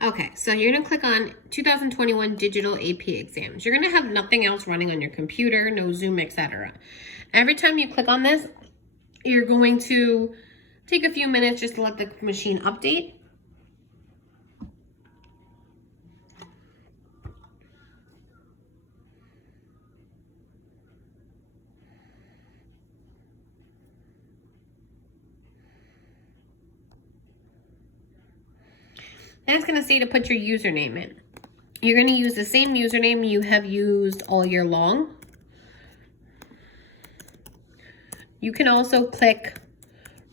Okay, so you're gonna click on 2021 digital AP exams. You're gonna have nothing else running on your computer, no Zoom, etc. Every time you click on this, you're going to take a few minutes just to let the machine update. Then it's going to say to put your username in. You're going to use the same username you have used all year long. You can also click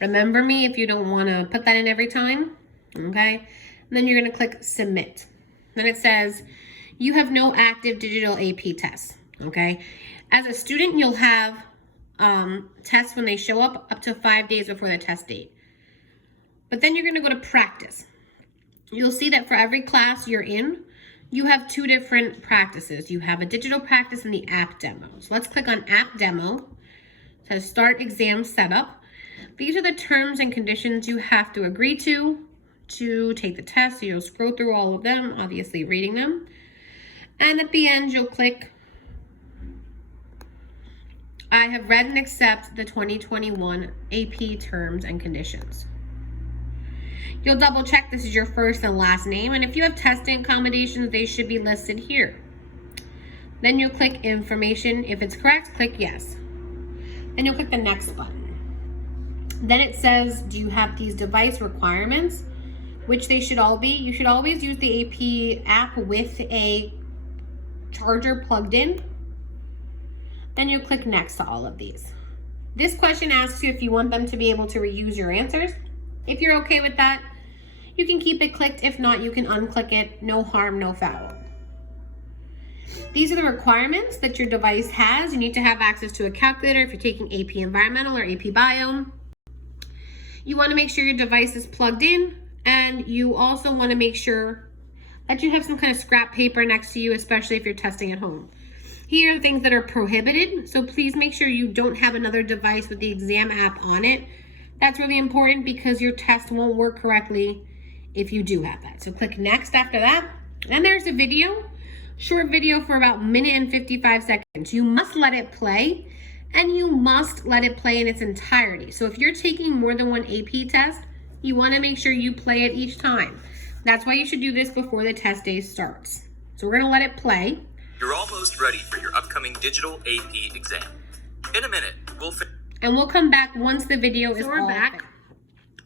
remember me if you don't want to put that in every time. Okay. And then you're going to click submit. Then it says you have no active digital AP tests. Okay. As a student, you'll have tests when they show up to 5 days before the test date. But then you're going to go to practice. You'll see that for every class you're in, you have two different practices. You have a digital practice and the app demo. So let's click on app demo. It says start exam setup. These are the terms and conditions you have to agree to take the test. So you'll scroll through all of them, obviously reading them. And at the end, you'll click I have read and accept the 2021 AP terms and conditions. You'll double check this is your first and last name, and if you have testing accommodations, they should be listed here. Then you'll click information. If it's correct, click yes. Then you'll click the next button. Then it says, do you have these device requirements? Which they should all be. You should always use the AP app with a charger plugged in. Then you'll click next to all of these. This question asks you if you want them to be able to reuse your answers. If you're okay with that, you can keep it clicked. If not, you can unclick it. No harm, no foul. These are the requirements that your device has. You need to have access to a calculator if you're taking AP Environmental or AP Bio. You want to make sure your device is plugged in, and you also want to make sure that you have some kind of scrap paper next to you, especially if you're testing at home. Here are things that are prohibited, so please make sure you don't have another device with the exam app on it. That's really important because your test won't work correctly if you do have that. So click next after that. Then there's a video, short video for about 1:55 seconds. You must let it play, and you must let it play in its entirety. So if you're taking more than one AP test, you want to make sure you play it each time. That's why you should do this before the test day starts. So we're going to let it play. You're almost ready for your upcoming digital AP exam. In a minute, we'll come back once the video is all back.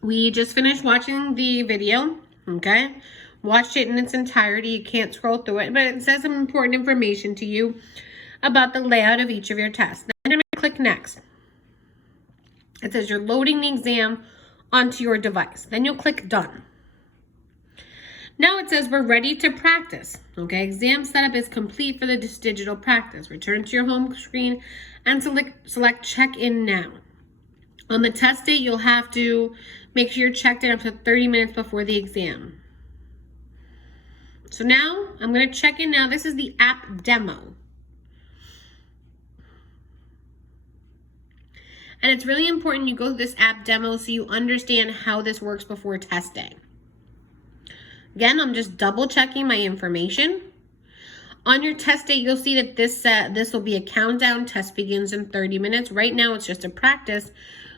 We just finished watching the video, okay? Watched it in its entirety. You can't scroll through it, but it says some important information to you about the layout of each of your tests. Then you're gonna click next. It says you're loading the exam onto your device. Then you'll click done. Now it says we're ready to practice. Okay, exam setup is complete for the digital practice. Return to your home screen and select check in now. On the test date, you'll have to make sure you're checked in up to 30 minutes before the exam. So now I'm going to check in now. This is the app demo. And it's really important you go through this app demo so you understand how this works before test day. Again, I'm just double checking my information. On your test date, you'll see that this will be a countdown. Test begins in 30 minutes. Right now, it's just a practice,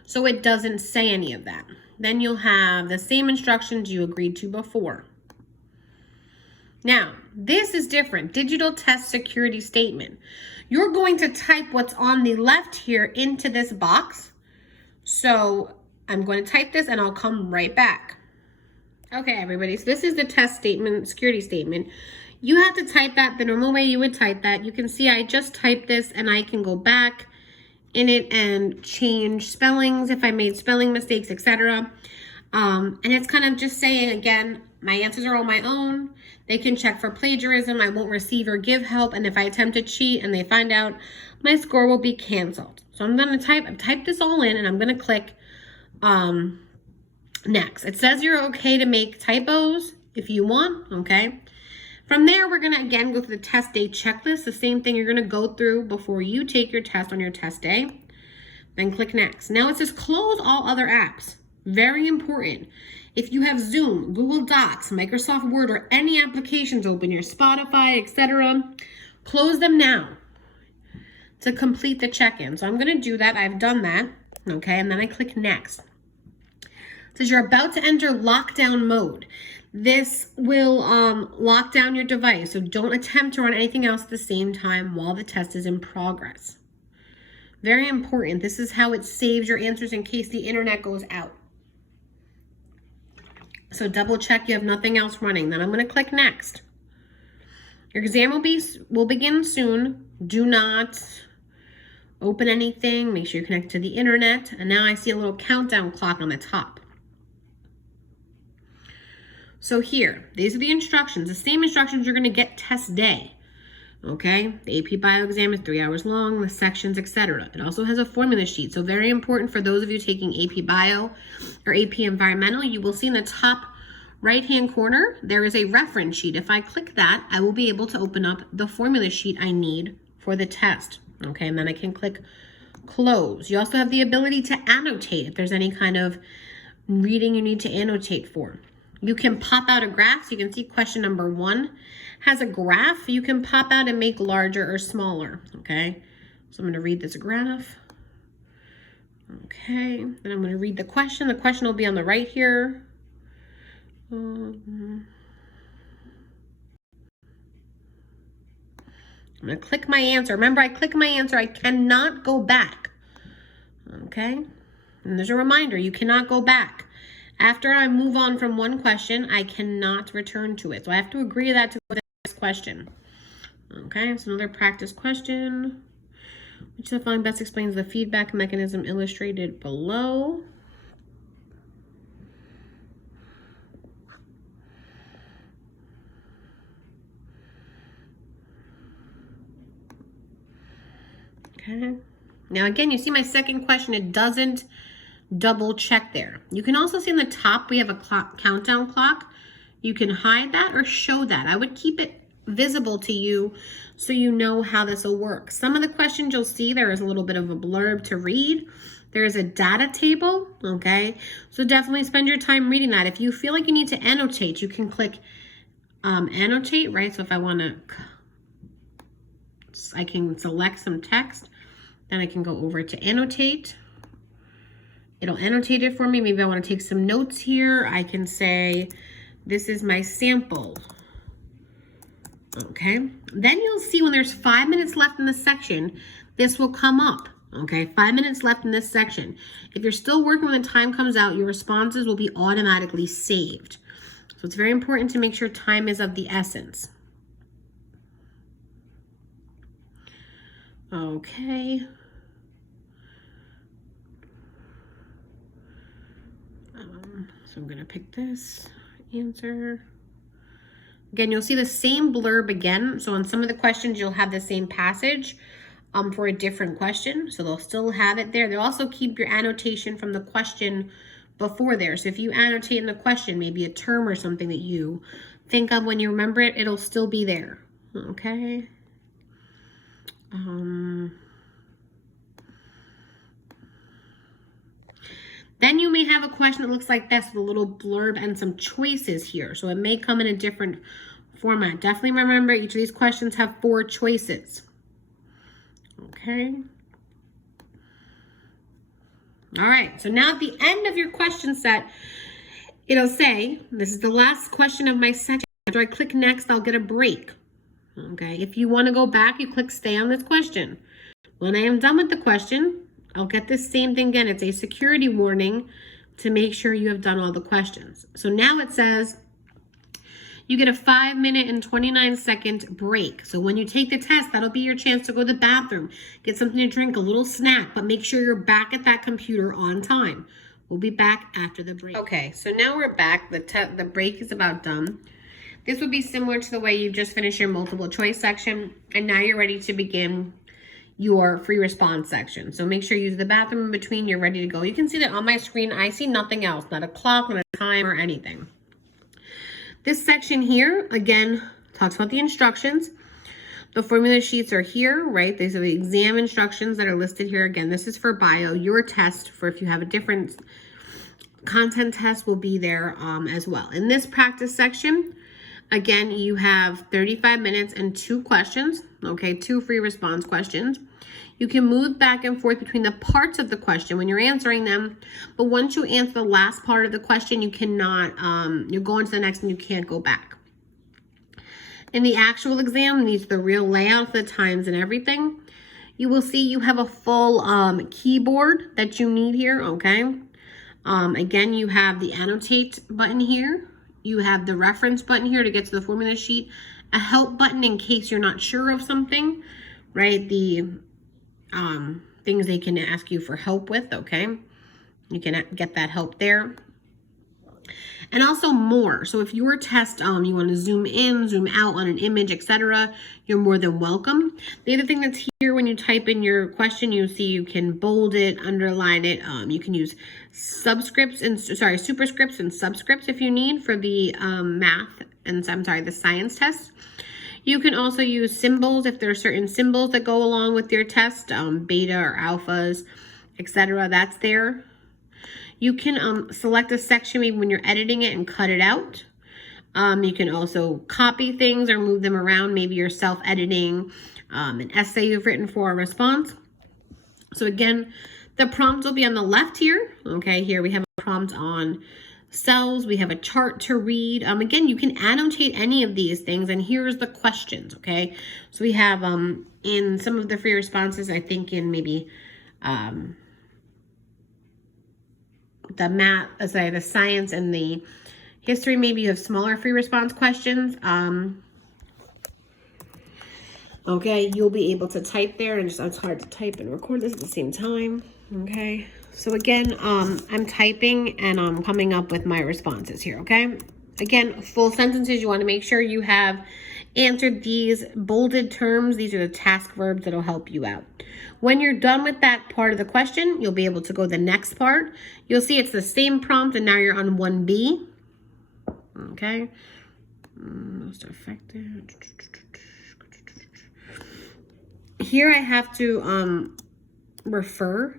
so it doesn't say any of that. Then you'll have the same instructions you agreed to before. Now, this is different. Digital test security statement. You're going to type what's on the left here into this box. So I'm going to type this and I'll come right back. Okay, everybody, so this is the test statement, security statement. You have to type that the normal way you would type that. You can see I just typed this and I can go back in it and change spellings if I made spelling mistakes, etc. And it's kind of just saying, again, my answers are all my own. They can check for plagiarism. I won't receive or give help. And if I attempt to cheat and they find out, my score will be canceled. So I'm going to type this all in and I'm going to click next. It says you're okay to make typos if you want, okay? From there, we're going to, again, go through the test day checklist, the same thing you're going to go through before you take your test on your test day. Then click next. Now it says close all other apps. Very important. If you have Zoom, Google Docs, Microsoft Word, or any applications open, your Spotify, etc., close them now to complete the check-in. So I'm going to do that. I've done that. Okay, and then I click next. It says you're about to enter lockdown mode. This will lock down your device, so don't attempt to run anything else at the same time while the test is in progress. Very important. This is how it saves your answers in case the internet goes out. So double check you have nothing else running. Then I'm going to click next. Your exam will begin soon. Do not open anything. Make sure you're connected to the internet. And now I see a little countdown clock on the top. So here, these are the instructions, the same instructions you're going to get test day. Okay, the AP Bio exam is 3 hours long, the sections, etc. It also has a formula sheet. So very important for those of you taking AP Bio or AP Environmental. You will see in the top right-hand corner, there is a reference sheet. If I click that, I will be able to open up the formula sheet I need for the test. Okay, and then I can click close. You also have the ability to annotate if there's any kind of reading you need to annotate for. You can pop out a graph. So you can see question number 1 has a graph. You can pop out and make larger or smaller. Okay, so I'm going to read this graph. Okay, then I'm going to read the question. The question will be on the right here. I'm going to click my answer. Remember, I click my answer. I cannot go back. Okay, and there's a reminder. You cannot go back. After I move on from one question, I cannot return to it. So I have to agree to that to go to the next question. Okay, so another practice question. Which of the following best explains the feedback mechanism illustrated below? Okay. Now again, you see my second question, it doesn't double check there. You can also see in the top we have a countdown clock. You can hide that or show that. I would keep it visible to you so you know how this will work. Some of the questions you'll see there is a little bit of a blurb to read. There is a data table, okay? So definitely spend your time reading that. If you feel like you need to annotate, you can click annotate, right? So if I want to, I can select some text, then I can go over to annotate. It'll annotate it for me. Maybe I want to take some notes here. I can say, this is my sample. Okay. Then you'll see when there's 5 minutes left in the section, this will come up. Okay. 5 minutes left in this section. If you're still working when the time comes out, your responses will be automatically saved. So it's very important to make sure time is of the essence. Okay. So I'm going to pick this answer. Again, you'll see the same blurb again. So on some of the questions, you'll have the same passage for a different question. So they'll still have it there. They'll also keep your annotation from the question before there. So if you annotate in the question, maybe a term or something that you think of when you remember it, it'll still be there. Okay. Then you may have a question that looks like this with a little blurb and some choices here. So it may come in a different format. Definitely remember each of these questions have 4 choices. Okay. All right. So now at the end of your question set, it'll say, this is the last question of my section. After I click next, I'll get a break. Okay. If you want to go back, you click stay on this question. When I am done with the question, I'll get this same thing again. It's a security warning to make sure you have done all the questions. So now it says you get a 5-minute and 29-second break. So when you take the test, that'll be your chance to go to the bathroom, get something to drink, a little snack, but make sure you're back at that computer on time. We'll be back after the break. Okay, so now we're back. The break is about done. This would be similar to the way you just finished your multiple choice section, and now you're ready to begin your free response section. So make sure you use the bathroom in between. You're ready to go. You can see that on my screen, I see nothing else, not a clock, not a time or anything. This section here, again, talks about the instructions. The formula sheets are here, right? These are the exam instructions that are listed here. Again, this is for bio, your test for if you have a different content test will be there as well. In this practice section, again, you have 35 minutes and 2 questions, okay, 2 free response questions. You can move back and forth between the parts of the question when you're answering them, but once you answer the last part of the question, you cannot, you go into the next and you can't go back. In the actual exam, these are the real layouts, the times and everything. You will see you have a full keyboard that you need here, okay? Again, you have the annotate button here. You have the reference button here to get to the formula sheet. A help button in case you're not sure of something, right? The things they can ask you for help with, okay? You can get that help there. And also more. So if your test, you want to zoom in, zoom out on an image, etc., you're more than welcome. The other thing that's here, when you type in your question, you see you can bold it, underline it. You can use superscripts and subscripts if you need for the math and the science test. You can also use symbols if there are certain symbols that go along with your test, beta or alphas, etc. That's there. You can select a section maybe when you're editing it and cut it out. You can also copy things or move them around. Maybe you're self-editing an essay you've written for a response. So again, the prompt will be on the left here. Okay, here we have a prompt on cells. We have a chart to read. Again, you can annotate any of these things, and here's the questions, okay? So we have in some of the free responses, I think in maybe the science and the history, maybe you have smaller free response questions. Okay, you'll be able to type there, and it's hard to type and record this at the same time. Okay, so again, I'm typing and I'm coming up with my responses here, okay? Again, full sentences, you want to make sure you have answered these bolded terms. These are the task verbs that'll help you out. When you're done with that part of the question, you'll be able to go to the next part. You'll see it's the same prompt, and now you're on 1B. Okay. Most effective. Here I have to refer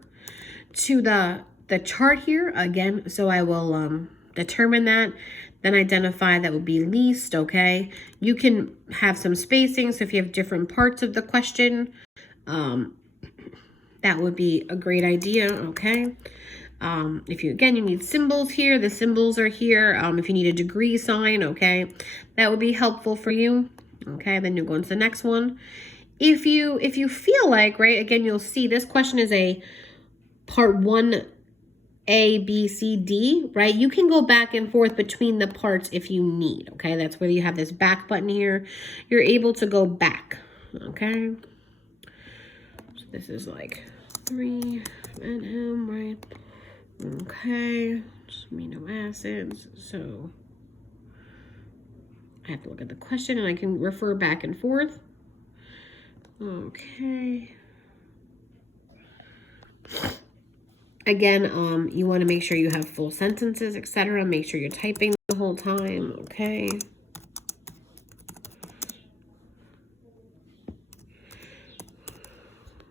to the chart here again. So I will determine that. Then identify that would be least, okay? You can have some spacing, so if you have different parts of the question, that would be a great idea, okay? If you need symbols here, the symbols are here. If you need a degree sign, okay, that would be helpful for you, okay? Then you'll go into the next one. If you feel like, right, again, you'll see this question is a part 1, A, B, C, D, right? You can go back and forth between the parts if you need, okay? That's where you have this back button here. You're able to go back, okay? So this is like 3 NM, right? Okay, just amino acids. So I have to look at the question and I can refer back and forth. Okay. Again, you want to make sure you have full sentences, etc. Make sure you're typing the whole time, okay?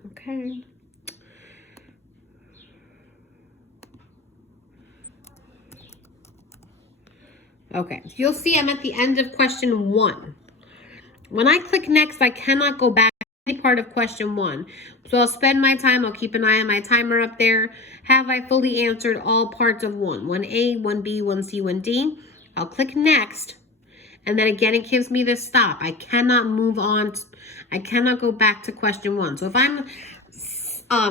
Okay. Okay, so you'll see I'm at the end of question 1. When I click next, I cannot go back to any part of question 1. So I'll spend my time, I'll keep an eye on my timer up there. Have I fully answered all parts of 1? 1A, 1B, 1C, 1D. I'll click next. And then again, it gives me this stop. I cannot move on. I cannot go back to question 1. So if I'm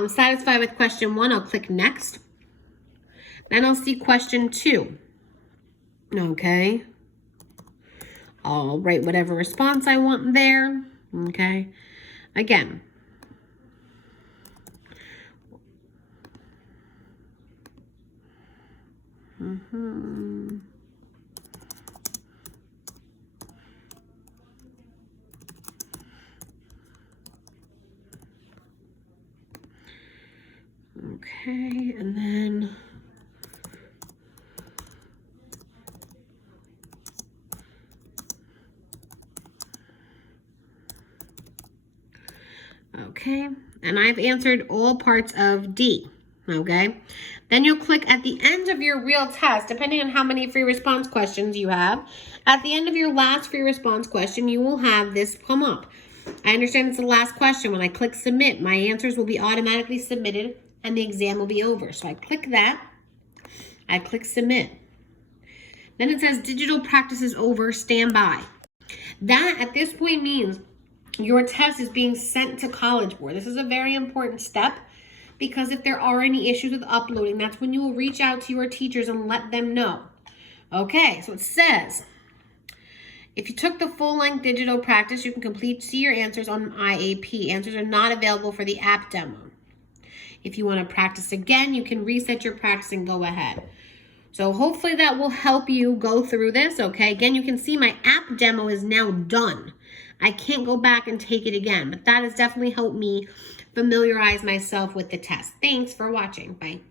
satisfied with question 1, I'll click next. Then I'll see question 2. Okay. I'll write whatever response I want there. Okay. Again. Okay, and then okay, and I've answered all parts of D. Okay, then you'll click at the end of your real test, depending on how many free response questions you have. At the end of your last free response question, you will have this come up. I understand it's the last question. When I click submit, my answers will be automatically submitted and the exam will be over. So I click that, I click submit. Then it says digital practice is over, stand by. That at this point means your test is being sent to College Board. This is a very important step, because if there are any issues with uploading, that's when you will reach out to your teachers and let them know. Okay, so it says, if you took the full-length digital practice, you can see your answers on IAP. Answers are not available for the app demo. If you want to practice again, you can reset your practice and go ahead. So hopefully that will help you go through this, okay? Again, you can see my app demo is now done. I can't go back and take it again, but that has definitely helped me familiarize myself with the test. Thanks for watching. Bye.